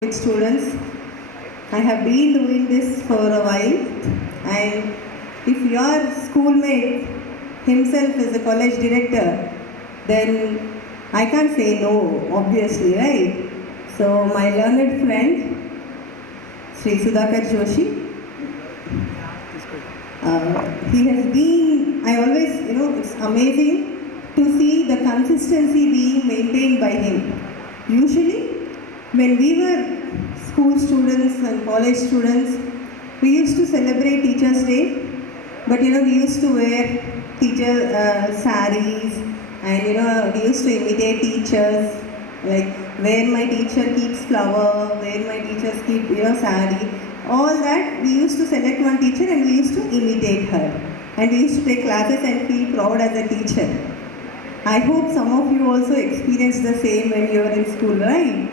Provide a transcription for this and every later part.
Students. I have been doing this for a while, and if your schoolmate himself is a college director, then I can't say no, obviously, right? So my learned friend, Sri Sudhakar Joshi, he has been, I always, it's amazing to see the consistency being maintained by him. Usually, when we were school students and college students, we used to celebrate Teachers' Day, but we used to wear teacher saris, and we used to imitate teachers, like where my teacher keeps flower, where my teachers keep sari. All that we used to select one teacher and we used to imitate her, and we used to take classes and feel proud as a teacher. I hope some of you also experienced the same when you were in school, right?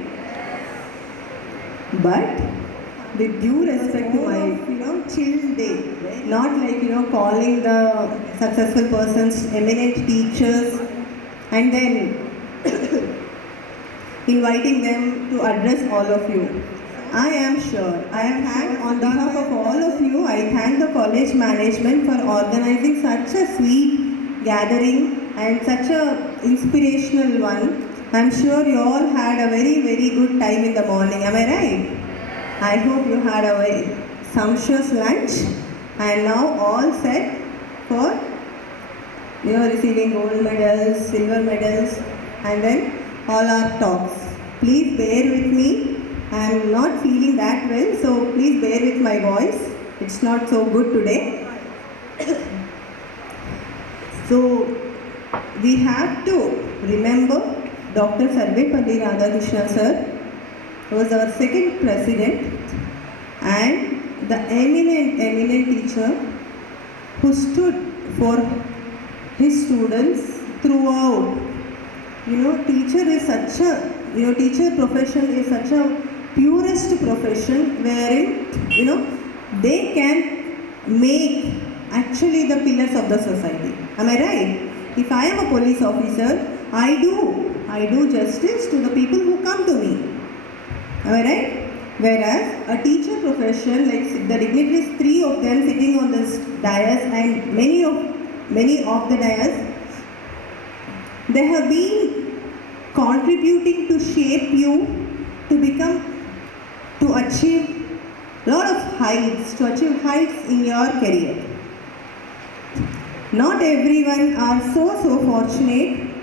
But with due respect to my chill day, right? Not like calling the successful persons eminent teachers and then inviting them to address all of you. I am sure, I am thanked on behalf of all of you, I thank the college management for organizing such a sweet gathering and such a inspirational one. I'm sure you all had a very, very good time in the morning. Am I right? I hope you had a very sumptuous lunch and now all set for receiving gold medals, silver medals, and then all our talks. Please bear with me. I am not feeling that well, so please bear with my voice. It's not so good today. So we have to remember Dr. Sarvepalli Radhakrishnan sir, who was our second president, and the eminent teacher who stood for his students throughout. Teacher is such a, teacher profession is such a purest profession wherein, they can make actually the pillars of the society. Am I right? If I am a police officer, I do justice to the people who come to me. Am I right? Whereas a teacher profession, like the dignitaries, 3 of them sitting on this dais and many of the dais, they have been contributing to shape you to achieve lot of heights, to achieve heights in your career. Not everyone are so fortunate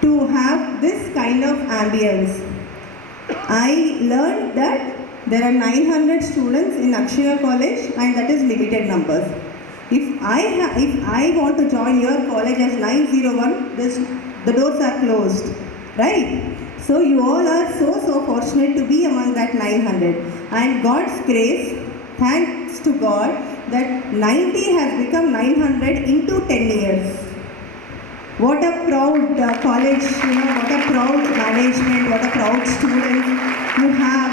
to have this kind of ambience. I learned that there are 900 students in Akshaya college and that is limited numbers. If I want to join your college as 901, the doors are closed, right? So you all are so fortunate to be among that 900. And God's grace, thanks to God, that 90 has become 900 into 10 years. What a proud college, what a proud management, what a proud student you have.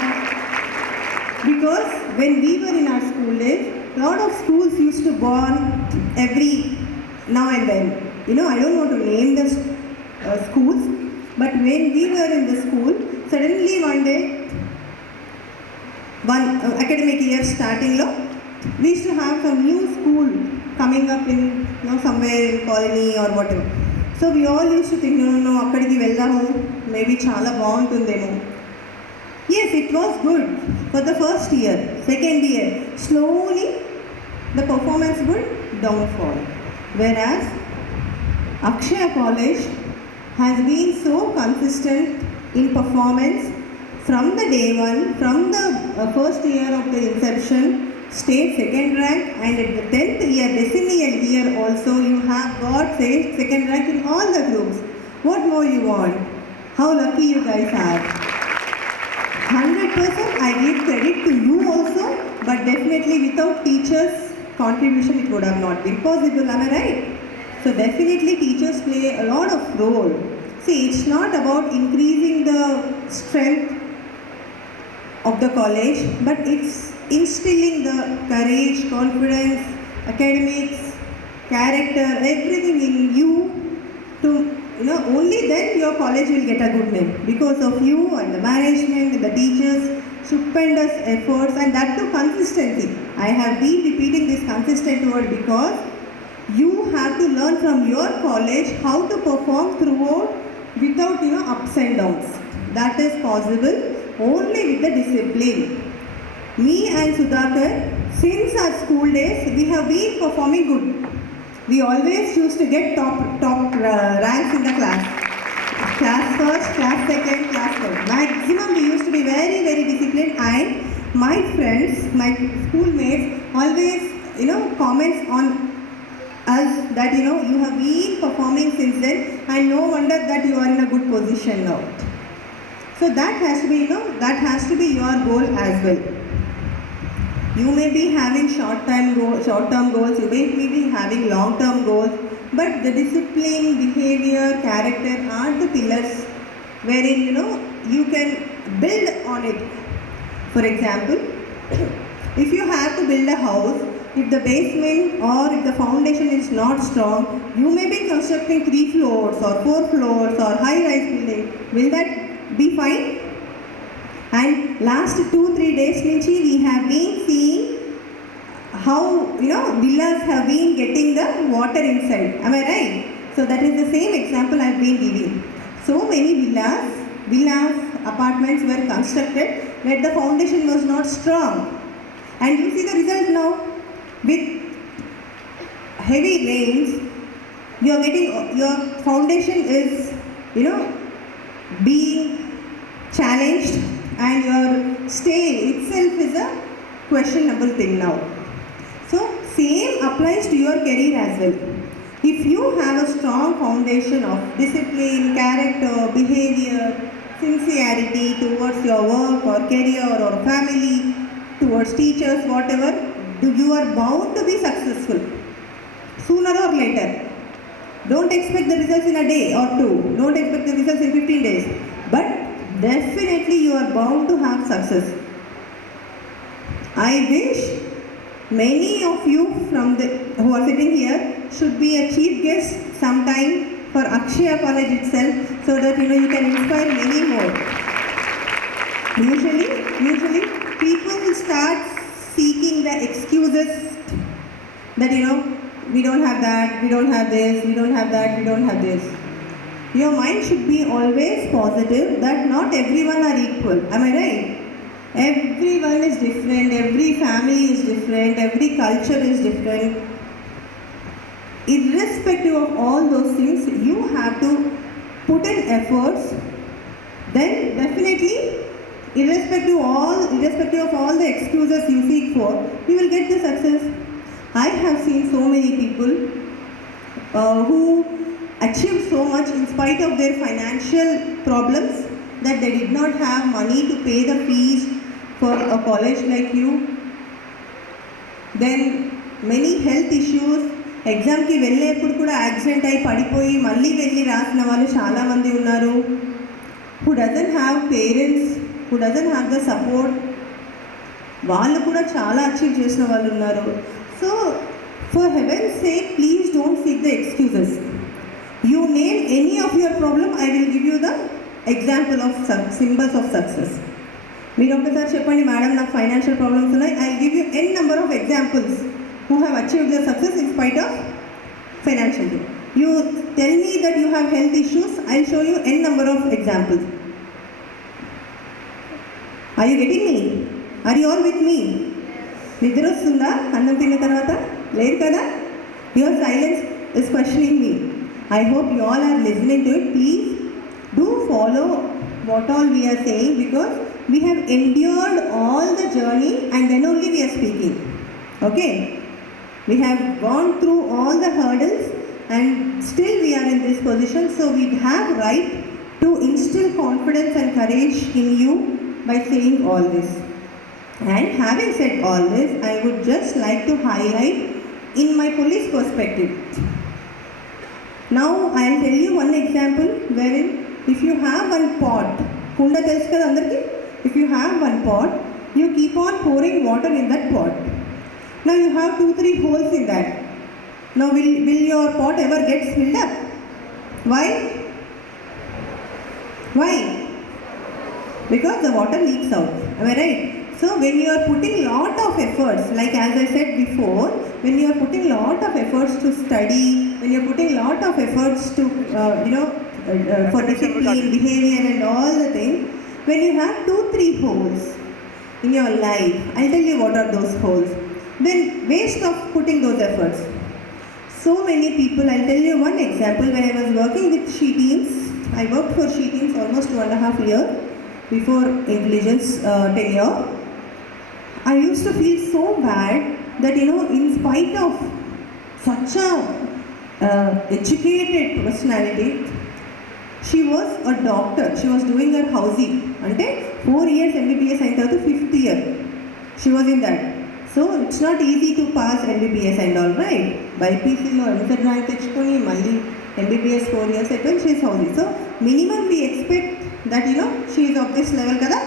Because when we were in our school days, a lot of schools used to burn every now and then. I don't want to name the schools, but when we were in the school, suddenly one day, one academic year starting, we used to have some new school coming up in somewhere in colony or whatever. So we all used to think, no, akkadiki veldamu, maybe chala baaguntundemo. Yes, it was good for the first year, second year. Slowly, the performance would downfall. Whereas, Akshaya College has been so consistent in performance from the day one, from the first year of the inception, state second rank, and at the 10th year, decennial year also, you have got second rank in all the groups. What more you want? How lucky you guys are. 100% I give credit to you also, but definitely without teachers' contribution it would have not been possible, am I right? So definitely teachers play a lot of role. See, it's not about increasing the strength of the college, but it's instilling the courage, confidence, academics, character, everything in you to only then your college will get a good name because of you and the management and the teachers, stupendous efforts, and that too consistency. I have been repeating this consistent word because you have to learn from your college how to perform throughout without ups and downs. That is possible only with the discipline. Me and Sudhakar, since our school days, we have been performing good. We always used to get top ranks in the class. Class first, class second, class third. Maximum we used to be very, very disciplined, and my friends, my schoolmates always, comments on us that, you have been performing since then, and no wonder that you are in a good position now. So that has to be, your goal as well. You may be having short-term goals, you may be having long-term goals, but the discipline, behavior, character are the pillars wherein you can build on it. For example, if you have to build a house, if the basement or if the foundation is not strong, you may be constructing 3 floors or 4 floors or high-rise building. Will that be fine? And last 2-3 days Nunchi, we have been seeing how villas have been getting the water inside. Am I right? So that is the same example I have been giving. So many villas, apartments were constructed where the foundation was not strong. And you see the result now. With heavy rains, you are getting your foundation is being challenged, and your stay itself is a questionable thing now. So same applies to your career as well. If you have a strong foundation of discipline, character, behavior, sincerity towards your work or career or family, towards teachers, whatever, you are bound to be successful sooner or later. Don't expect the results in a day or two. Don't expect the results in 15 days. But definitely you are bound to have success. I wish many of you who are sitting here should be a chief guest sometime for Akshaya College itself, so that you can inspire many more. Usually people will start seeking the excuses that we don't have that, we don't have this, we don't have that, we don't have this. Your mind should be always positive that not everyone are equal. Am I right? Everyone is different, every family is different, every culture is different. Irrespective of all those things, you have to put in efforts. Then definitely, irrespective of all the excuses you seek for, you will get the success. I have seen so many people who achieved so much in spite of their financial problems, that they did not have money to pay the fees for a college like you. Then many health issues, exam ki వెళ్ళేప్పుడు కూడా accident అయి పడిపోయి మళ్ళీ వెళ్ళి రాసిన వాళ్ళు చాలా మంది ఉన్నారు. Who doesn't have parents, who doesn't have the support, వాళ్ళు కూడా చాలా అచీవ్ చేసిన వాళ్ళు ఉన్నారు. So for heaven's sake, please don't seek the excuses. You name any of your problem, I will give you the example of symbols of success. మీరు ఒక్కసారి చెప్పండి, madam నాకు ఫైనాన్షియల్ ప్రాబ్లమ్స్ ఉన్నాయి, I give you n number of examples who have achieved their success in spite of financial. You tell me that you have health issues, I'll show you n number of examples. Are you getting me? Are you all with me? నిద్ర వస్తుందా అన్నం తిన్న తర్వాత? లేదు కదా? Your silence is questioning me. I hope you all are listening to it. Please do follow what all we are saying, because we have endured all the journey and then only we are speaking. Okay? We have gone through all the hurdles and still we are in this position, so we have right to instill confidence and courage in you by saying all this. And having said all this, I would just like to highlight in my police perspective. Now I will tell you one example wherein if you have one pot, kunda telusu kada andarki, if you have one pot, you keep on pouring water in that pot. Now you have 2-3 holes in that. Now will your pot ever get filled up? Why? Why? Because the water leaks out. Am I right? So when you are putting lot of efforts, like as I said before, when you are putting lot of efforts to study, when you are putting lot of efforts to for discipline, behavior and all the things, when you have 2-3 holes in your life, I'll tell you what are those holes. Then waste of putting those efforts. So many people, I'll tell you one example. When I was working with she teams, I worked for she teams almost 2.5 years before intelligence tenure. I used to feel so bad that in spite of such a educated personality, she was a doctor. She was doing her housing. Ante 4 years MBBS అయిన తర్వాత 5th year. She was in that. So it's not easy to pass MBBS and all, right? BPCలో EAMCET rank తెచ్చుకొని మళ్ళీ MBBS 4 years అయిపోయింది, she is housing. So minimum we expect that she is of this level kada.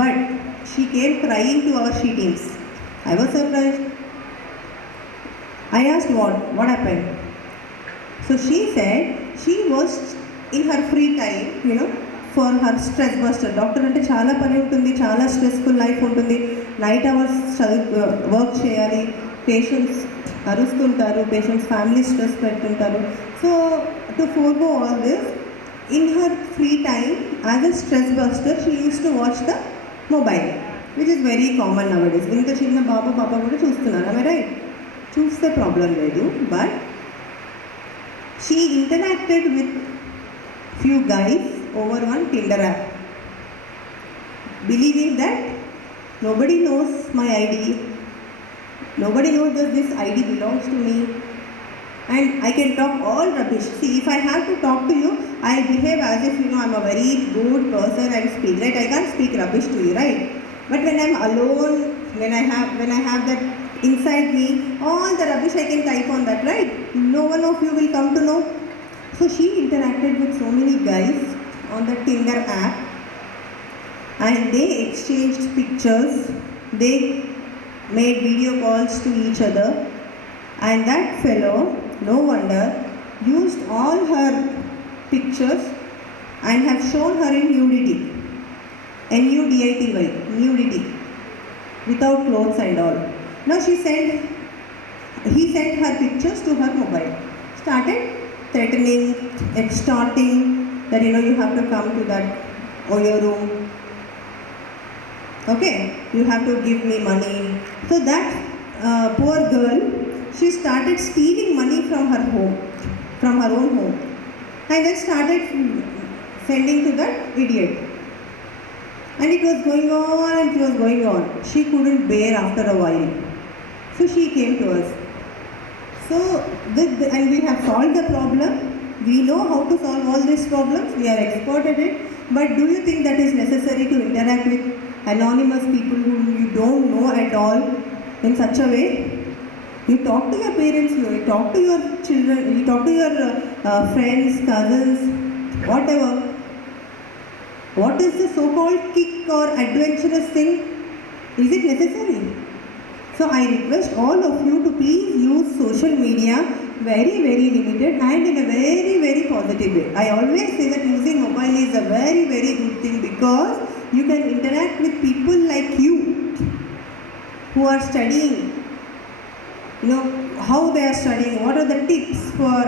But she came crying to our she teams. I was surprised. I asked what happened. So she said she was in her free time, for her stress buster. Doctor అంటే చాలా పని ఉంటుంది, చాలా stressful life ఉంటుంది, night hours work చేయాలి, patients అరుస్తుంటారు, patients family stress పెడుతుంటారు. So to forgo all this, in her free time as a stress buster, she used to watch the mobile, which is very common nowadays. ఇంత చిన్న బాబా కూడా చూస్తున్నారు. Am I right? చూస్తే problem లేదు. But she interacted with few guys over one Tinder app, believing that nobody knows my ID, nobody knows that this ID belongs to me, and I can talk all rubbish. See, if I have to talk to you, I behave as if I'm a very good person and speak, right? I can't speak rubbish to you, right? But when I'm alone, when I have that inside me, all the rubbish I can type on that, right? No one of you will come to know. So she interacted with so many guys on the Tinder app, and they exchanged pictures, they made video calls to each other, and that fellow, no wonder, used all her pictures and have shown her in nudity, NUDITY, nudity, without clothes and all. Now he sent her pictures to her mobile, started threatening, extorting that you have to come to that Oyo room, okay, you have to give me money. So that poor girl, she started stealing money from her own home, and then started sending to that idiot. And it was going on and it was going on. She couldn't bear after a while. So she came to us. So, and we have solved the problem. We know how to solve all these problems. We are expert at it. But do you think that is necessary to interact with anonymous people whom you don't know at all in such a way? You talk to your parents, you talk to your children, you talk to your friends, cousins, whatever. What is the so-called kick or adventurous thing? Is it necessary? So I request all of you to please use social media very, very limited and in a very, very positive way. I always say that using mobile is a very, very good thing, because you can interact with people like you who are studying, how they are studying, what are the tips for,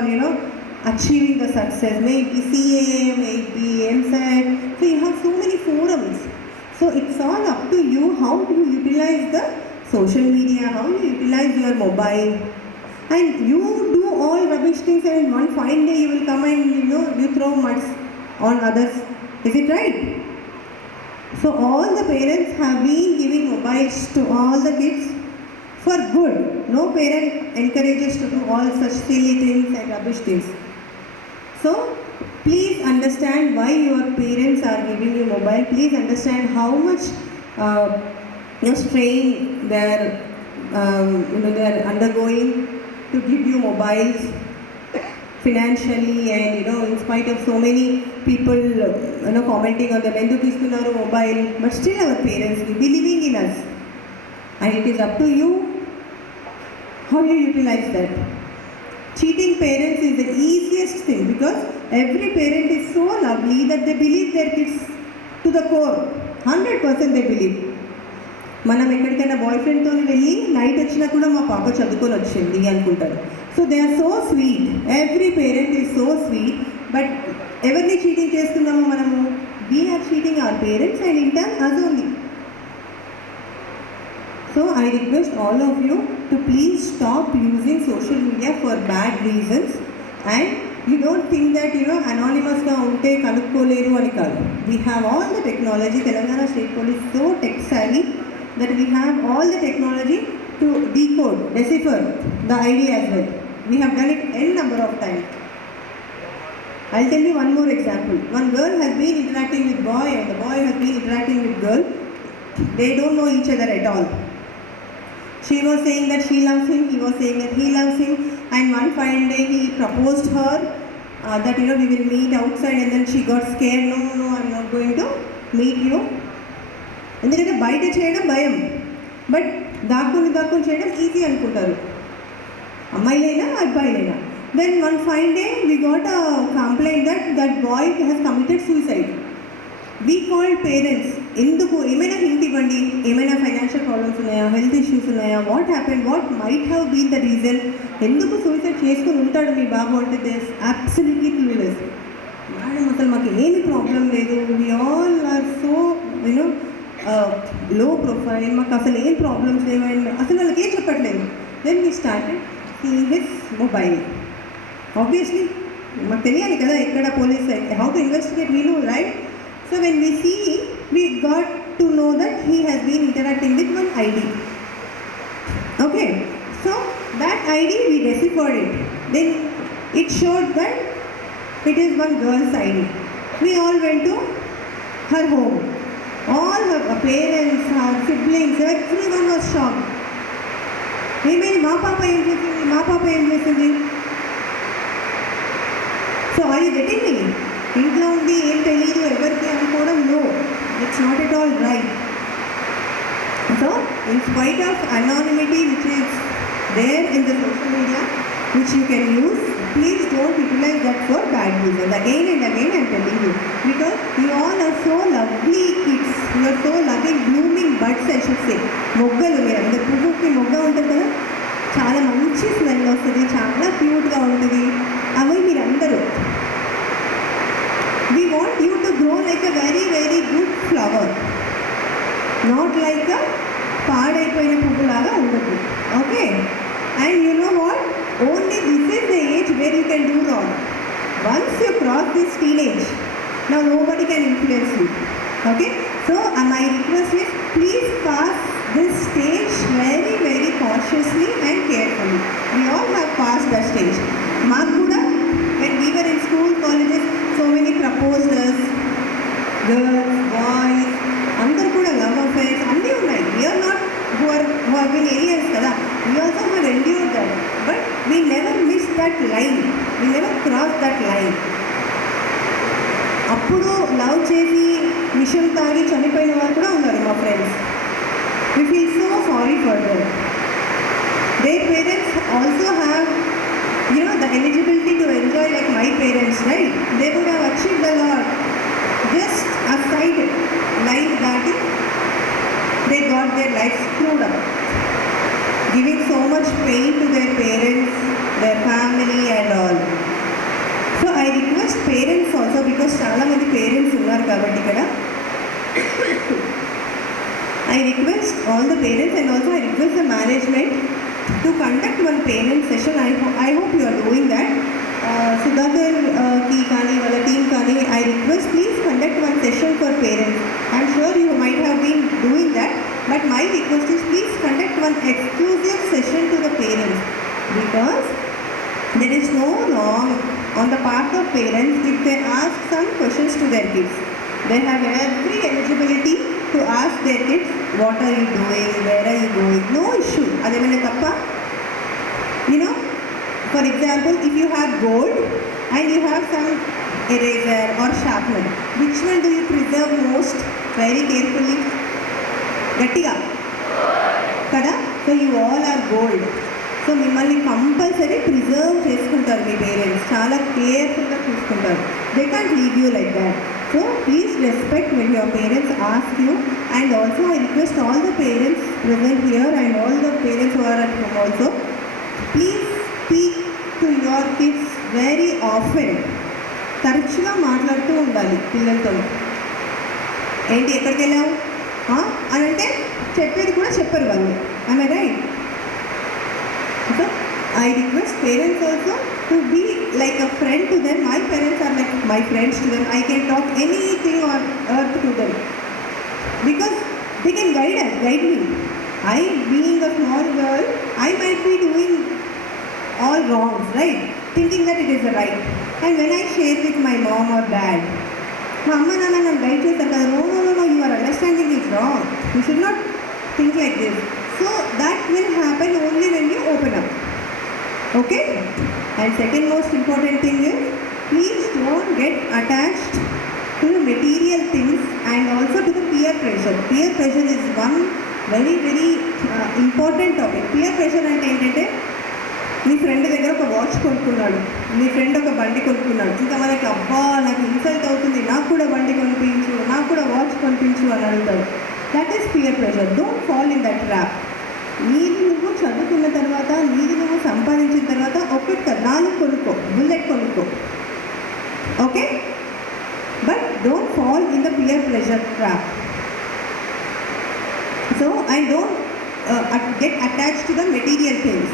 achieving the success, maybe CA, maybe MSAT. So you have so many forums. So it's all up to you how to utilize the social media, how you utilize your mobile. And you do all rubbish things, and one fine day you will come and you throw muds on others. Is it right? So all the parents have been giving mobiles to all the kids for good. No parent encourages to do all such silly things and rubbish things. So please understand why your parents are giving you mobile. Please understand how much strain they are undergoing to give you mobiles financially, and in spite of so many people commenting on them, enduku istunnaru mobile, but still our parents believing in us, and it is up to you how you utilize that. Cheating parents is the easiest thing, because every parent is so lovely that they believe their kids to the core. 100% they believe. మనం ఎక్కడికైనా bye ఫ్రెండ్తో వెళ్ళి night వచ్చినా కూడా మా పాప చదువుకొని వచ్చింది అనుకుంటారు. So they are so sweet, every parent is so sweet. But ఎవరిని చీటింగ్ చేస్తున్నాము మనము? We are cheating our parents and in turn us only. So I request all of you to please stop using social media for bad reasons, and you don't think that anonymous ga unte kanukkoleru ani kaadu. We have all the technology. Telangana State Police so tech savvy that we have all the technology to decode, decipher the ID as well. We have done it n number of times. I'll tell you one more example. One girl has been interacting with boy and the boy has been interacting with girl. They don't know each other at all. She was saying that she loves him, he was saying that he loves him, and one fine day he proposed her that we will meet outside, and then she got scared. No, I'm not going to meet you. ఎందుకంటే బయట చేయడం భయం, but దాక్కుని చేయడం easy అనుకుంటారు అమ్మాయిలైనా అబ్బాయిలైనా. Then one fine day we got a complaint that boy has committed suicide. We called parents. ఎందుకు? ఏమైనా hint ఇవ్వండి, ఏమైనా ఫైనాన్షియల్ ప్రాబ్లమ్స్ ఉన్నాయా, హెల్త్ ఇష్యూస్ ఉన్నాయా, what happen, what might have been the reason, ఎందుకు సూసైడ్ చేసుకుని ఉంటాడు మీ బాబు అంటే దిస్ అబ్సల్యూట్లీ క్లూలెస్. మేడం అసలు మాకు ఏమి ప్రాబ్లం లేదు, we all are so low profile, మాకు అసలు ఏం ప్రాబ్లమ్స్ లేవండి, అసలు వాళ్ళకి ఏం చెప్పట్లేదు. Then we started seeing his mobile. Obviously మాకు తెలియాలి కదా ఎక్కడ police, how to investigate, we know right. So when we see, we got to know that he has been interacting with one ID. Okay, so that ID we deciphered it. Then it showed that it is one girl's ID. We all went to her home. All her parents, her siblings, everyone was shocked. Hey, ma papa em chesindi. So are you getting me? ఇంట్లో ఉంది ఏం తెలీదు ఎవరికి అనుకోవడం, no, it's not at all right. So in spite of anonymity which is there in the social media which you can use, please don't utilize that for bad reasons. Again and again I'm telling you, because you all are so lovely kids, you are so loving blooming buds I should say. మొగ్గలు, మీరు అందరు పువ్వుకి మొగ్గ ఉంటుంది కదా, చాలా మంచి smell వస్తుంది, చాలా క్యూట్గా ఉంటుంది. అవి మీరందరూ, we want you to grow like a very very good flower, not like a పాడైపోయిన పువ్వులాగా ఉండదు. Okay, and you know what, only this is the age where you can do wrong. Once you cross this teenage, now nobody can influence you. Okay, so my request is please pass this stage very very cautiously and carefully. We all have passed that stage. మాకు కూడా when we were in school, colleges, so many proposed us, girls, boys, అందరు కూడా love affairs అన్నీ ఉన్నాయి. We are not who have been aliens కదా, we also have endured that, but we never missed that line, we never crossed that line. అప్పుడు love చేసి విషయం తాగి చనిపోయిన వాళ్ళు కూడా ఉన్నారు మా friends. We feel so sorry for them. Their parents also have the eligibility to enjoy like my parents, right? They would have achieved a lot. Just aside life that they got their life screwed up, giving so much pain to their parents, their family and all. So I request parents also, because చాలా మంది parents ఉన్నారు కాబట్టి ఇక్కడ, I request all the parents and also I request the management to conduct one parent session. I hope you are doing that. Sudhakar ki kani wala team kani, I request please conduct one session for parents. I'm sure you might have been doing that, but my request is please conduct one exclusive session to the parents, because there is no wrong on the part of parents if they ask some questions to their kids. They have every eligibility to ask their kids, what are you doing, where are you going, no issue. అదేమైనా తప్ప? For example, if you have gold and you have some eraser or sharpener, which one do you preserve most? Very carefully, గట్టిగా కదా. So you all are gold. So మిమ్మల్ని compulsory preserve చేసుకుంటారు మీ parents, చాలా కేర్ఫుల్గా చూసుకుంటారు. They can't leave you like that. So please respect when your parents ask you, and also I request all the parents present here and all the parents who are at home also, please speak to your kids very often. తరచుగా మాట్లాడుతూ ఉండాలి పిల్లలతో. ఏంటి ఎక్కడికి వెళ్ళావు అని అంటే చెప్పేది కూడా చెప్పరు వాళ్ళు. I right? So I request parents also to be like a friend to them. My parents are like my friends to them. I can talk anything on earth to them because they can guide me. I, being a small girl, I might be doing all wrongs, right? Thinking that it is the right. And when I share with my mom or dad, మా అమ్మ నాన్న నన్ను guide చేస్తారు కదా, no, you are understanding is wrong. You should not think like this. So that will happen only when you open up. Okay? And second most important thing is, please don't get attached to the material things and also to the peer pressure. Peer pressure is one very important topic. Peer pressure అంటే ఏంటంటే, మీ friend దగ్గర ఒక watch కొనుక్కున్నాడు, మీ friend ఒక బండి కొనుక్కున్నాడు, ఇంకా మనకి అబ్బా నాకు ఇన్సల్ట్ అవుతుంది, నాకు కూడా బండి కొనిపించు, నాకు కూడా వాచ్ కొనిపించు అని అడుగుతాడు. That is peer pressure. Don't fall in that trap. నీది నువ్వు చదువుకున్న తర్వాత, నీది నువ్వు సంపాదించిన తర్వాత ఒక్కటి 4 కొనుక్కో, బుల్లెట్ కొనుక్కో. Okay? But don't fall in the peer pressure trap. So and don't get attached to the material things.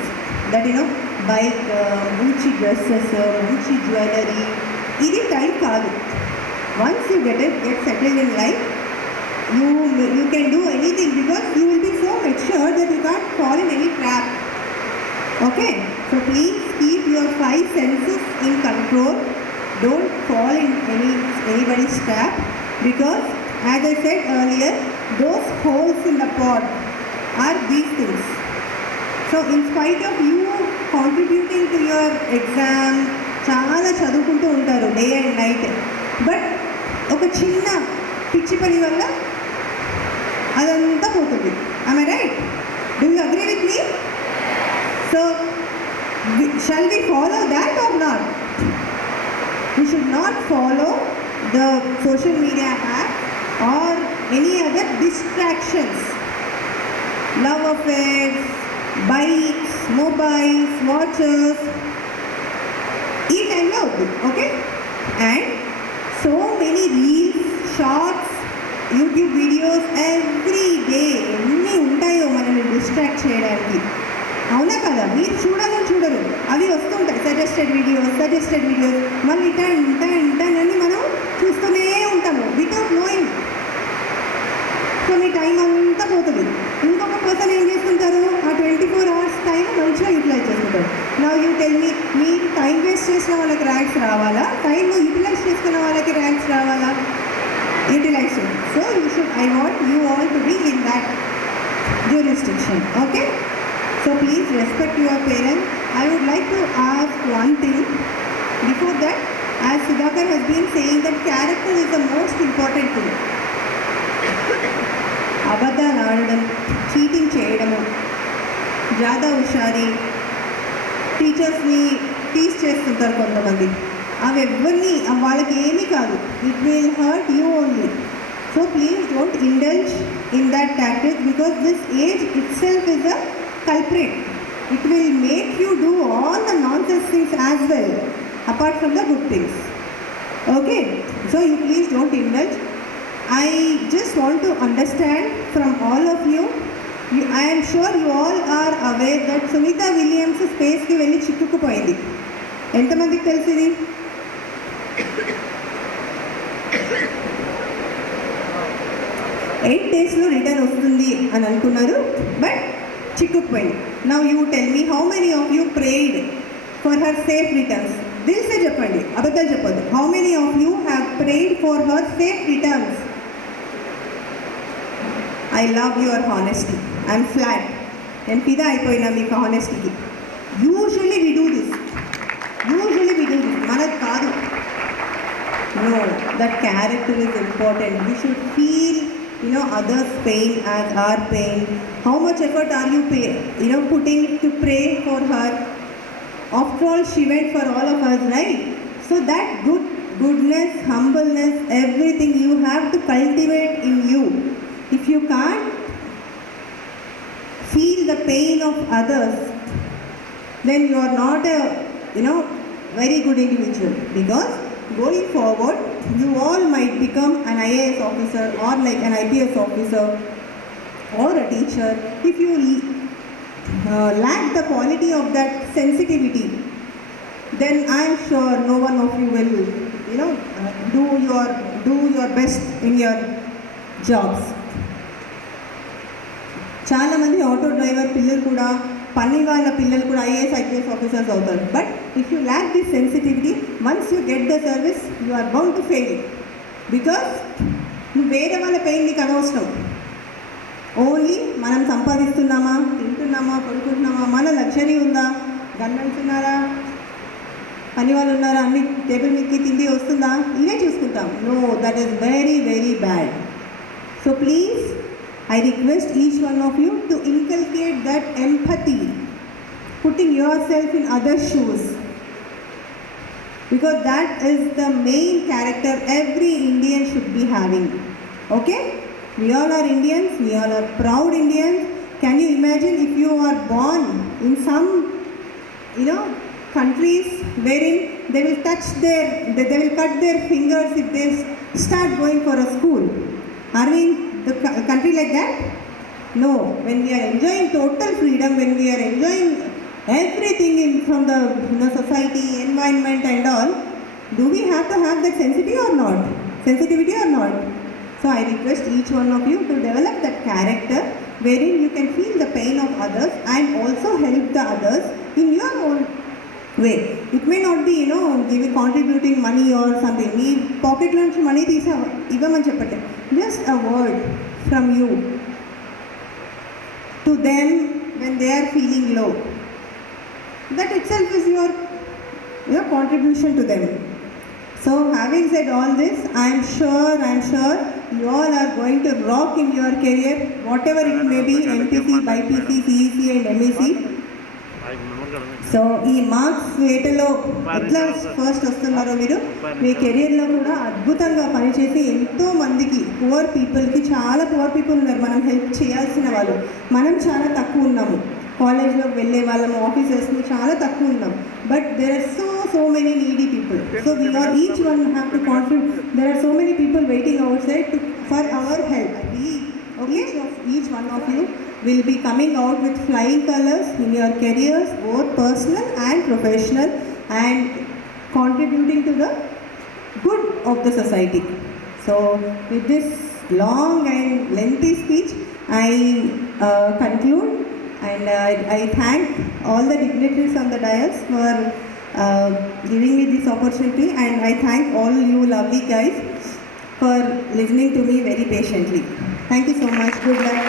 That bike, Gucci dresses, Gucci jewelry. Idi time kaadu. Once you get settled in life, you can do anything because you will be so mature that you can't fall in any trap. Okay? So please keep your 5 senses in control. Don't fall in anybody's trap because, as I said earlier, those holes in the pot are these things. So in spite of you contributing to your exam, చాలా చదువుకుంటూ ఉంటారు day and night, but ఒక చిన్న పిచ్చి పని వల్ల అదంతా పోతుంది. Am I right? Do you agree with me? So shall we follow that or not? We should not follow the social media app or any other distractions. Love affairs, bikes, mobiles, watches, ఈ టైంలో అవుతుంది. Okay? And so many reels, shorts, YouTube videos every day ఎన్ని ఉంటాయో మనల్ని distract చేయడానికి. అవునా కదా? మీరు చూడరు, అవి వస్తుంటాయి సజెస్టెడ్ వీడియోస్. మళ్ళీ ఇంటానని మనం చూస్తూనే ఉంటాము వితౌట్ నోయింగ్. సో మీ టైం అంతా పోతుంది. ఇంకొక పర్సన్ ఏం చేస్తుంటారు, ఆ 24 hours టైం మంచిగా యూటిలైజ్ చేసుకుంటారు. నా యూ టెల్ మీ, మీరు టైం వేస్ట్ చేసిన వాళ్ళకి ర్యాంక్స్ రావాలా, టైం యూటిలైజ్ చేసుకున్న వాళ్ళకి ర్యాంక్స్ రావాలా? Utilization. So I want you all to be in that jurisdiction. Okay? So please respect your parents. I would like to ask one thing before that. As Sudhakar has been saying that character is the most important thing. అబద్ధాలు ఆడడం, cheating చేయడము, జాదా హుషారి, టీచర్స్ని teach చేస్తుంటారు కొంతమంది. అవి ఎవరిని వాళ్ళకి ఏమీ కాదు. It will hurt you only. So please don't indulge in that tactic because this age it self is a culprit. It will make you do all the nonsense things as well apart from the good things. Okay? So you please don't indulge. I just want to understand from all of you, I am sure you all are aware that Sunita Williams space ki velli chikkukupoyindi. Enta mandiki telusu idi? 8 days lo return వస్తుంది అని అనుకున్నారు, but చిక్కుకుపోయింది. Now you tell me, how many of you prayed for her safe returns? దిల్సే చెప్పండి, అబద్ధాలు చెప్పొద్దు. How many of you have prayed for her safe returns? I love your honesty. I'm flat. నేను ఫిదా అయిపోయినా మీకు హానెస్టీకి. Usually we do this. మనకు కాదు. No, that character is important. We should feel others' pain as our pain? How much effort are you putting to pray for her? After all, she went for all of us, right? So that goodness, humbleness, everything you have to cultivate in you. If you can't feel the pain of others, then you are not a very good individual, because going forward you all might become an IAS officer or like an IPS officer or a teacher. If you lack the quality of that sensitivity, then I am sure no one of you will do your best in your jobs. చాలా మంది auto driver పిల్లలు కూడా పని వాళ్ళ పిల్లలు కూడా IAS IPS officers అవుతారు. But if you lack this sensitivity, once you get the service you are bound to fail, because నువ్వు వేరే వాళ్ళ పెయిన్ నీకు అనవసరం. ఓన్లీ మనం సంపాదిస్తున్నామా, తింటున్నామా, పడుకుంటున్నామా, మన లగ్జరీ ఉందా, గవర్నమెంట్స్ ఉన్నారా, పని వాళ్ళు ఉన్నారా, అన్ని టేబుల్ మీదకి తిండి వస్తుందా, ఇవే చూసుకుంటాం. No, that is very very bad. So please, I request each one of you to inculcate that empathy, putting yourself in others' shoes, because that is the main character every Indian should be having. Okay? We all are Indians, we all are proud Indians. Can you imagine if you are born in some, countries wherein they will cut their fingers if they start going for a school? Are we in the country like that? No. When we are enjoying total freedom, when we are enjoying everything from the society, environment and all, do we have to have that sensitivity or not? So I request each one of you to develop that character wherein you can feel the pain of others and also help the others in your own way. It may not be contributing money or something. మీ పాకెట్లో నుంచి money తీసి ఇవ్వమని చెప్పండి. Just a word from you to them when they are feeling low, that itself is your contribution to them. So having said all this, I am sure you all are going to rock in your career, whatever it may be, MPC, BIPC, CEC and MEC. So ఈ marks వేటలో ఎట్లా first వస్తున్నారో మీరు మీ కెరియర్లో కూడా అద్భుతంగా పనిచేసి ఎంతో మందికి పువర్ పీపుల్కి, చాలా పువర్ పీపుల్ ఉన్నారు మనం హెల్ప్ చేయాల్సిన వాళ్ళు. మనం చాలా తక్కువ ఉన్నాము, కాలేజ్లోకి వెళ్ళే వాళ్ళము, ఆఫీసర్స్ని చాలా తక్కువ ఉన్నాం. But there are so many needy people. So we are each one have to contribute. There are so many people waiting outside for our help. Each one of you will be coming out with flying colors in your careers, both personal and professional, and contributing to the good of the society. So with this long and lengthy speech, I conclude, and I thank all the dignitaries on the dais for giving me this opportunity, and I thank all you lovely guys for listening to me very patiently. Thank you so much. Good luck.